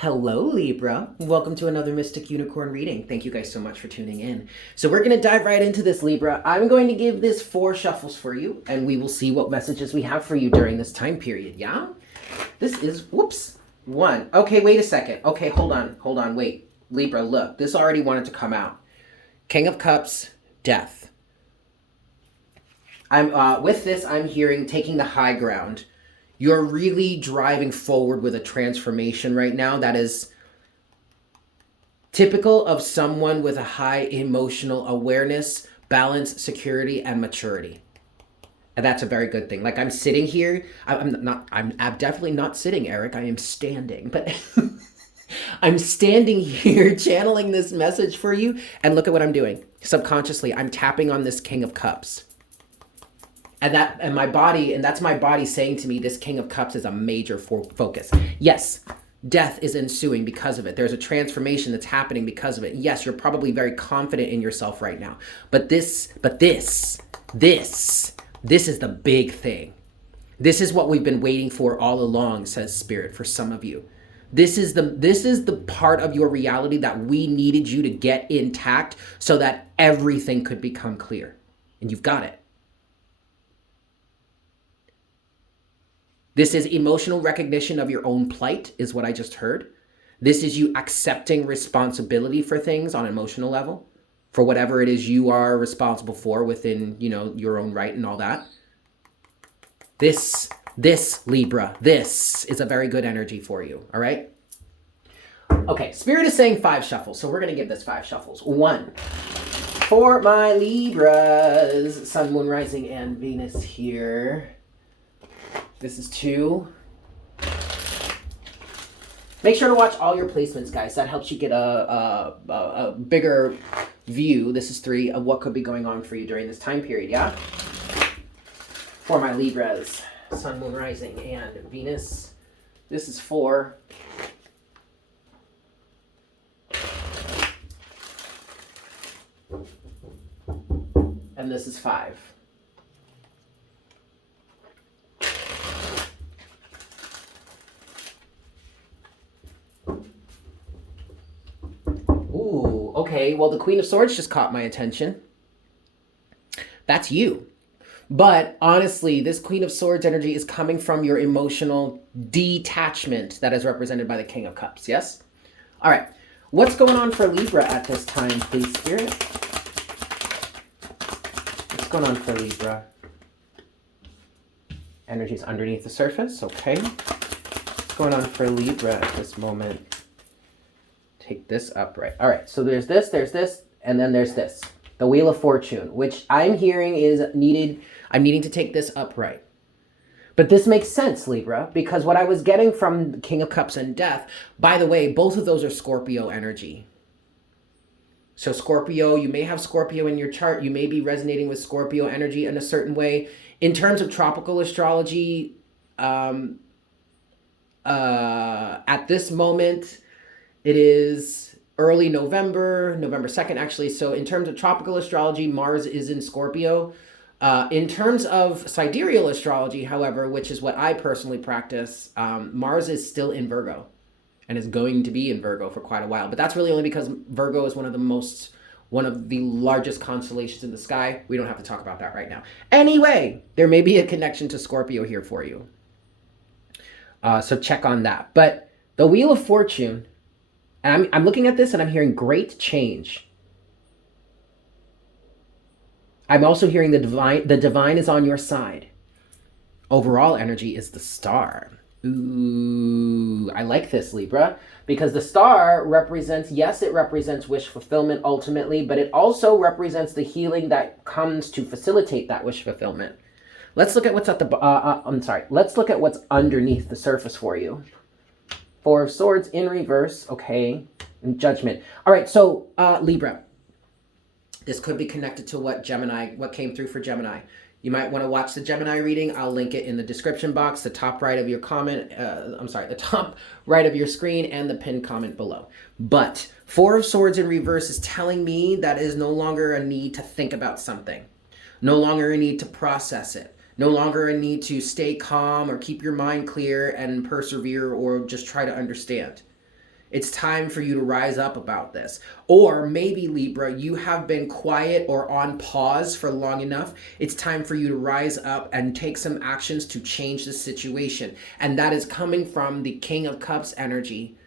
Hello, Libra. Welcome to another Mystic Unicorn reading. Thank you guys so much for tuning in. So we're going to dive right into this, Libra. I'm going to give this 4 shuffles for you, and we will see what messages we have for you during this time period, yeah? This is, whoops, 1. Okay, wait a second. Okay, hold on, wait. Libra, look, this already wanted to come out. King of Cups, Death. With this, I'm hearing taking the high ground. You're really driving forward with a transformation right now that is typical of someone with a high emotional awareness, balance, security, and maturity. And that's a very good thing. Like I'm sitting here, I'm definitely not sitting, Eric. I am standing, but I'm standing here channeling this message for you. And look at what I'm doing. Subconsciously, I'm tapping on this King of Cups. And that's my body saying to me, this King of Cups is a major focus. Yes, death is ensuing because of it. There's a transformation that's happening because of it. Yes, you're probably very confident in yourself right now. But this is the big thing. This is what we've been waiting for all along, says Spirit, for some of you. This is the part of your reality that we needed you to get intact so that everything could become clear. And you've got it. This is emotional recognition of your own plight, is what I just heard. This is you accepting responsibility for things on an emotional level, for whatever it is you are responsible for within, your own right and all that. This, Libra, this is a very good energy for you, all right? Okay, Spirit is saying 5 shuffles, so we're going to give this 5 shuffles. 1, for my Libras, Sun, Moon, Rising, and Venus here. This is 2. Make sure to watch all your placements, guys. That helps you get a bigger view. This is 3 of what could be going on for you during this time period, yeah? For my Libras, Sun, Moon, Rising, and Venus. This is 4. And this is 5. Ooh, okay, well, the Queen of Swords just caught my attention. That's you. But honestly, this Queen of Swords energy is coming from your emotional detachment that is represented by the King of Cups, yes? All right, what's going on for Libra at this time, please, Spirit? What's going on for Libra? Energy's underneath the surface, okay. What's going on for Libra at this moment? Take this upright. All right, so there's this, and then there's this. The Wheel of Fortune, which I'm hearing is needed. I'm needing to take this upright. But this makes sense, Libra, because what I was getting from King of Cups and Death, by the way, both of those are Scorpio energy. So Scorpio, you may have Scorpio in your chart. You may be resonating with Scorpio energy in a certain way. In terms of tropical astrology, at this moment, it is early November 2nd, actually. So in terms of tropical astrology, Mars is in Scorpio. In terms of sidereal astrology, however, which is what I personally practice, Mars is still in Virgo and is going to be in Virgo for quite a while. But that's really only because Virgo is one of the largest constellations in the sky. We don't have to talk about that right now. Anyway, there may be a connection to Scorpio here for you. So check on that. But the Wheel of Fortune, and I'm looking at this and I'm hearing great change. I'm also hearing the divine is on your side. Overall energy is the Star. Ooh, I like this, Libra, because the Star represents, yes, it represents wish fulfillment ultimately, but it also represents the healing that comes to facilitate that wish fulfillment. Let's look at what's at the, let's look at what's underneath the surface for you. 4 of Swords in reverse, okay, and Judgment. All right, so Libra, this could be connected to what came through for Gemini. You might want to watch the Gemini reading. I'll link it in the description box, the top right of your the top right of your screen, and the pinned comment below. But 4 of Swords in reverse is telling me that is no longer a need to think about something, no longer a need to process it. No longer a need to stay calm or keep your mind clear and persevere or just try to understand. It's time for you to rise up about this. Or maybe, Libra, you have been quiet or on pause for long enough. It's time for you to rise up and take some actions to change the situation. And that is coming from the King of Cups energy,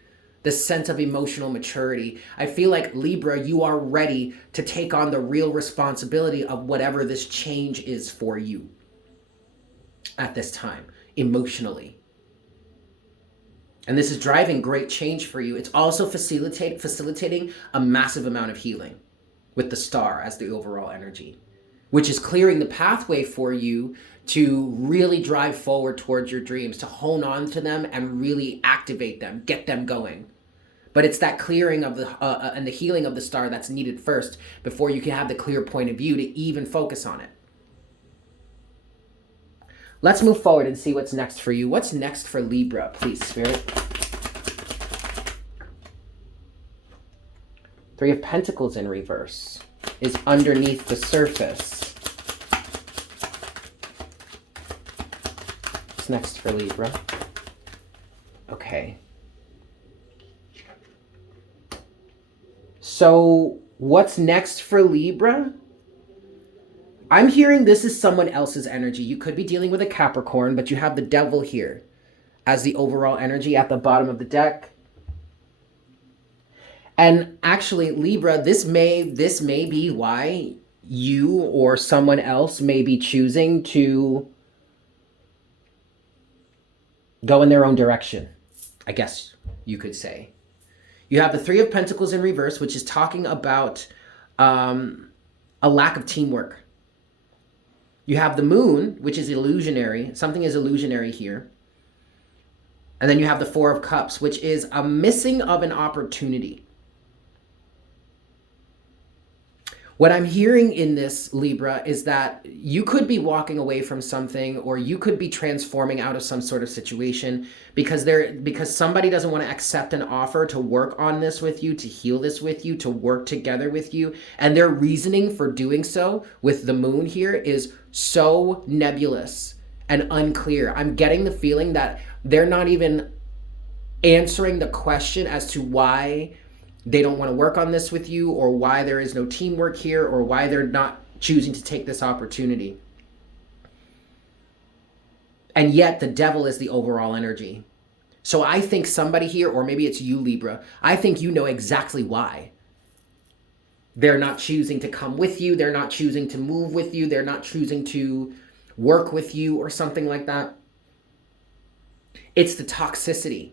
the sense of emotional maturity. I feel like, Libra, you are ready to take on the real responsibility of whatever this change is for you at this time, emotionally. And this is driving great change for you. It's also facilitating a massive amount of healing with the star as the overall energy, which is clearing the pathway for you to really drive forward towards your dreams, to hone on to them and really activate them, get them going. But it's that clearing of the and the healing of the star that's needed first before you can have the clear point of view to even focus on it. Let's move forward and see what's next for you. What's next for Libra, please, Spirit? Three of Pentacles in reverse is underneath the surface. What's next for Libra? Okay. So what's next for Libra? I'm hearing this is someone else's energy. You could be dealing with a Capricorn, but you have the Devil here as the overall energy at the bottom of the deck. And actually, Libra, this may be why you or someone else may be choosing to go in their own direction, I guess you could say. You have the Three of Pentacles in reverse, which is talking about a lack of teamwork. You have the Moon, which is illusionary. Something is illusionary here. And then you have the Four of Cups, which is a missing of an opportunity. What I'm hearing in this, Libra, is that you could be walking away from something, or you could be transforming out of some sort of situation because somebody doesn't want to accept an offer to work on this with you, to heal this with you, to work together with you. And their reasoning for doing so with the Moon here is so nebulous and unclear. I'm getting the feeling that they're not even answering the question as to why they don't want to work on this with you, or why there is no teamwork here, or why they're not choosing to take this opportunity. And yet the Devil is the overall energy. So I think somebody here, or maybe it's you, Libra, I think you know exactly why. They're not choosing to come with you. They're not choosing to move with you. They're not choosing to work with you or something like that. It's the toxicity.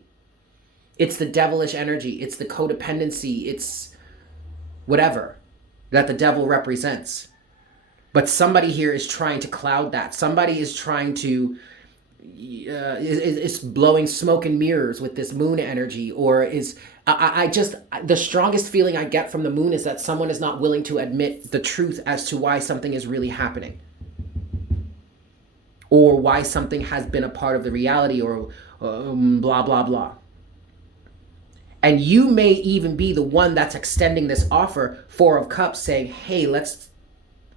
It's the devilish energy. It's the codependency. It's whatever that the Devil represents. But somebody here is trying to cloud that. Somebody is trying to, is blowing smoke and mirrors with this Moon energy, or is, the strongest feeling I get from the Moon is that someone is not willing to admit the truth as to why something is really happening, or why something has been a part of the reality, or blah, blah, blah. And you may even be the one that's extending this offer, Four of Cups, saying, hey, let's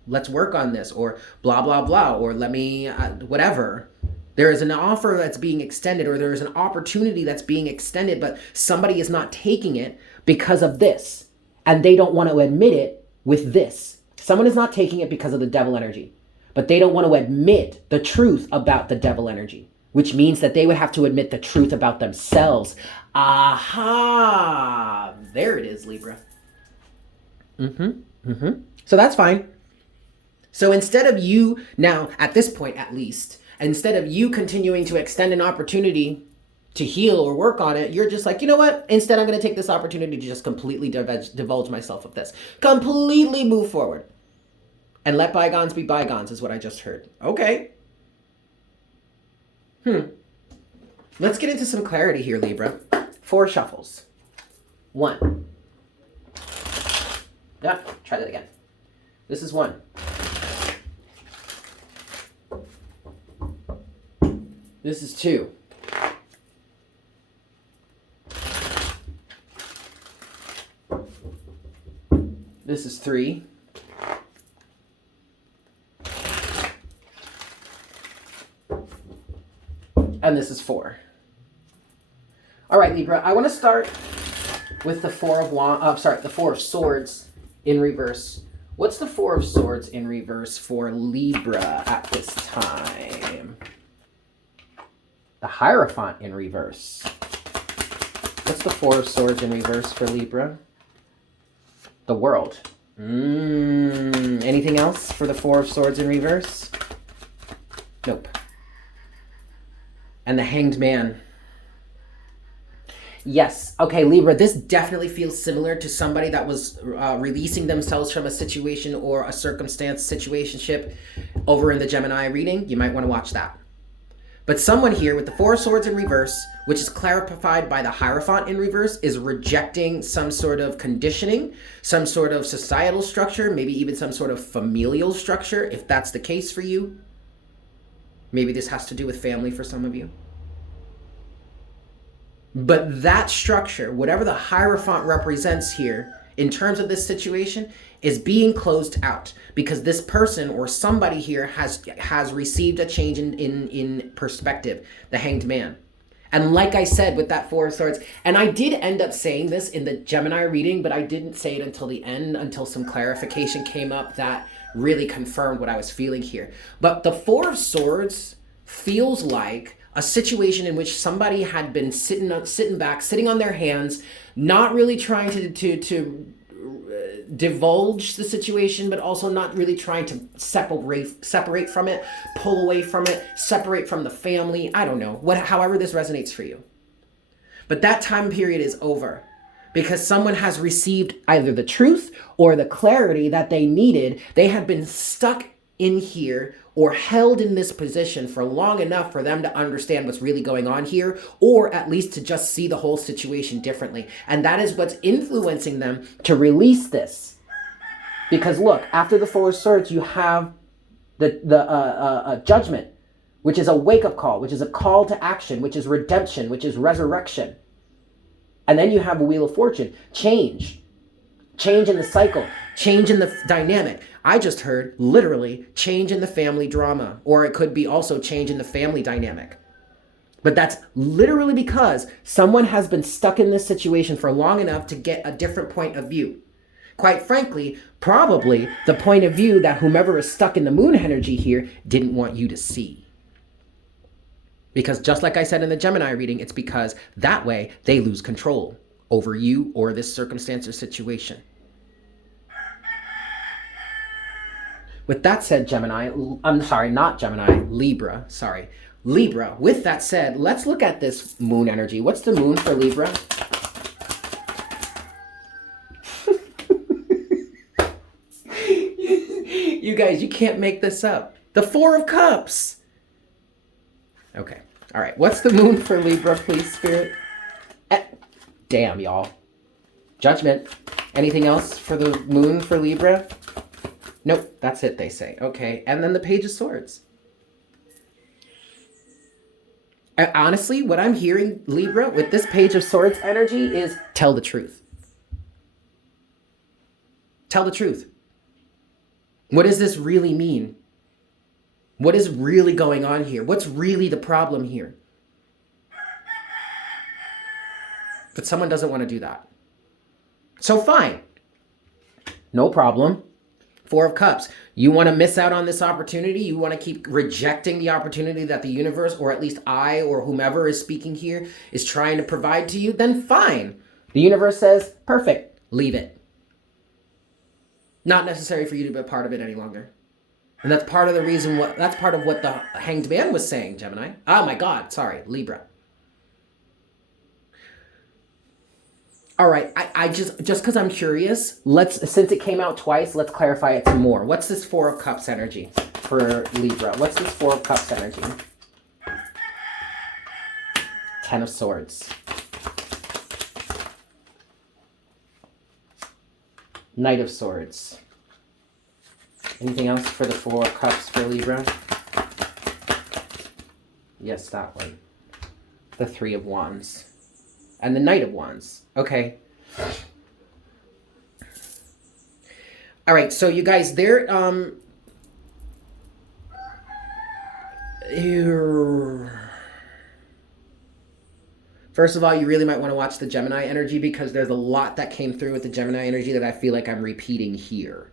work on this, or blah, blah, blah, or let me, whatever. There is an offer that's being extended, or there is an opportunity that's being extended, but somebody is not taking it because of this. And they don't want to admit it with this. Someone is not taking it because of the Devil energy, but they don't want to admit the truth about the Devil energy, which means that they would have to admit the truth about themselves. Aha! There it is, Libra. So that's fine. So instead of you, now at this point at least, instead of you continuing to extend an opportunity to heal or work on it, you're just like, you know what? Instead, I'm going to take this opportunity to just completely divulge myself of this. Completely move forward. And let bygones be bygones is what I just heard. Okay. Let's get into some clarity here, Libra. 4 shuffles. 1. Yeah, try that again. This is 1. This is 2. This is 3. And this is 4. All right, Libra, I want to start with the the Four of Swords in reverse. What's the Four of Swords in reverse for Libra at this time? The Hierophant in reverse. What's the Four of Swords in reverse for Libra? The World. Anything else for the Four of Swords in reverse? Nope. And the Hanged Man. Yes. Okay, Libra, this definitely feels similar to somebody that was releasing themselves from a situation or a circumstance, situationship over in the Gemini reading. You might want to watch that. But someone here with the Four of Swords in reverse, which is clarified by the Hierophant in reverse, is rejecting some sort of conditioning, some sort of societal structure, maybe even some sort of familial structure, if that's the case for you. Maybe this has to do with family for some of you. But that structure, whatever the Hierophant represents here, in terms of this situation, is being closed out because this person or somebody here has received a change in perspective, the Hanged Man. And like I said with that Four of Swords, and I did end up saying this in the Gemini reading, but I didn't say it until the end, until some clarification came up that really confirmed what I was feeling here. But the Four of Swords feels like a situation in which somebody had been sitting back, sitting on their hands, not really trying to divulge the situation, but also not really trying to separate from it, pull away from it, separate from the family. I don't know, however this resonates for you. But that time period is over because someone has received either the truth or the clarity that they needed. They had been stuck in here or held in this position for long enough for them to understand what's really going on here, or at least to just see the whole situation differently. And that is what's influencing them to release this. Because look, after the Four of Swords, you have the Judgment, which is a wake-up call, which is a call to action, which is redemption, which is resurrection. And then you have a Wheel of Fortune, change in the cycle, change in the dynamic. I just heard literally change in the family drama, or it could be also change in the family dynamic. But that's literally because someone has been stuck in this situation for long enough to get a different point of view. Quite frankly, probably the point of view that whomever is stuck in the moon energy here didn't want you to see. Because just like I said in the Gemini reading, it's because that way they lose control over you or this circumstance or situation. With that said, Libra. With that said, let's look at this moon energy. What's the moon for Libra? You guys, you can't make this up. The Four of Cups. Okay. All right. What's the moon for Libra, please, Spirit? Damn, y'all. Judgment. Anything else for the moon for Libra? Nope, that's it, they say. Okay, and then the Page of Swords. Honestly, what I'm hearing, Libra, with this Page of Swords energy is tell the truth. Tell the truth. What does this really mean? What is really going on here? What's really the problem here? But someone doesn't want to do that. So fine. No problem. Four of Cups. You want to miss out on this opportunity? You want to keep rejecting the opportunity that the universe, or at least I or whomever is speaking here, is trying to provide to you? Then fine. The universe says, perfect, leave it. Not necessary for you to be a part of it any longer. And that's part of the reason, that's part of what the Hanged Man was saying, Gemini. Oh my God, sorry, Libra. All right, I just because I'm curious, since it came out twice, let's clarify it some more. What's this Four of Cups energy for Libra? What's this Four of Cups energy? Ten of Swords. Knight of Swords. Anything else for the Four of Cups for Libra? Yes, that one. The Three of Wands. And the Knight of Wands. Okay. All right, so you guys, there, First of all, you really might want to watch the Gemini energy because there's a lot that came through with the Gemini energy that I feel like I'm repeating here.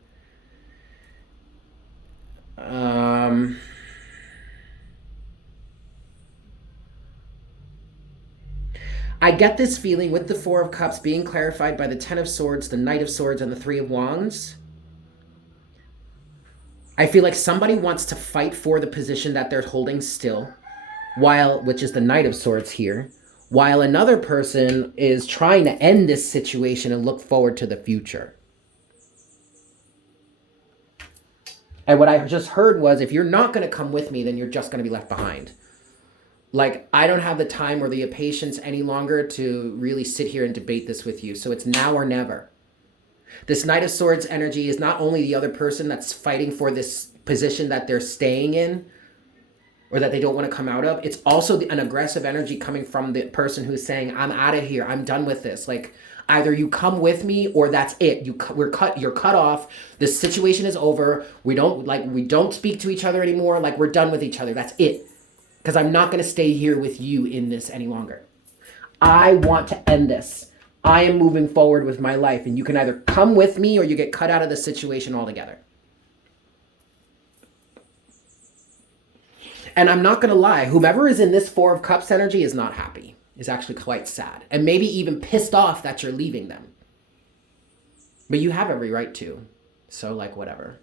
I get this feeling with the Four of Cups being clarified by the Ten of Swords, the Knight of Swords, and the Three of Wands. I feel like somebody wants to fight for the position that they're holding still, which is the Knight of Swords here, while another person is trying to end this situation and look forward to the future. And what I just heard was, if you're not going to come with me, then you're just going to be left behind. Like, I don't have the time or the patience any longer to really sit here and debate this with you. So it's now or never. This Knight of Swords energy is not only the other person that's fighting for this position that they're staying in or that they don't want to come out of. It's also an aggressive energy coming from the person who's saying, I'm out of here. I'm done with this. Like, either you come with me or that's it. You're cut off. This situation is over. We don't speak to each other anymore. Like, we're done with each other. That's it. Because I'm not going to stay here with you in this any longer. I want to end this. I am moving forward with my life, and you can either come with me or you get cut out of the situation altogether. And I'm not going to lie, whomever is in this Four of Cups energy is not happy, is actually quite sad, and maybe even pissed off that you're leaving them. But you have every right to, so like whatever.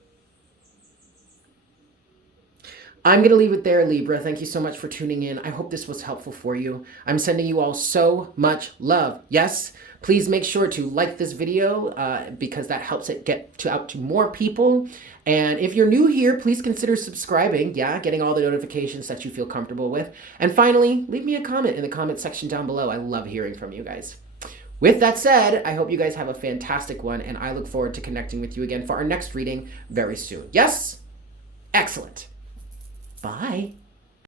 I'm going to leave it there, Libra. Thank you so much for tuning in. I hope this was helpful for you. I'm sending you all so much love. Yes, please make sure to like this video because that helps it get out to more people. And if you're new here, please consider subscribing. Yeah, getting all the notifications that you feel comfortable with. And finally, leave me a comment in the comment section down below. I love hearing from you guys. With that said, I hope you guys have a fantastic one, and I look forward to connecting with you again for our next reading very soon. Yes? Excellent. Bye.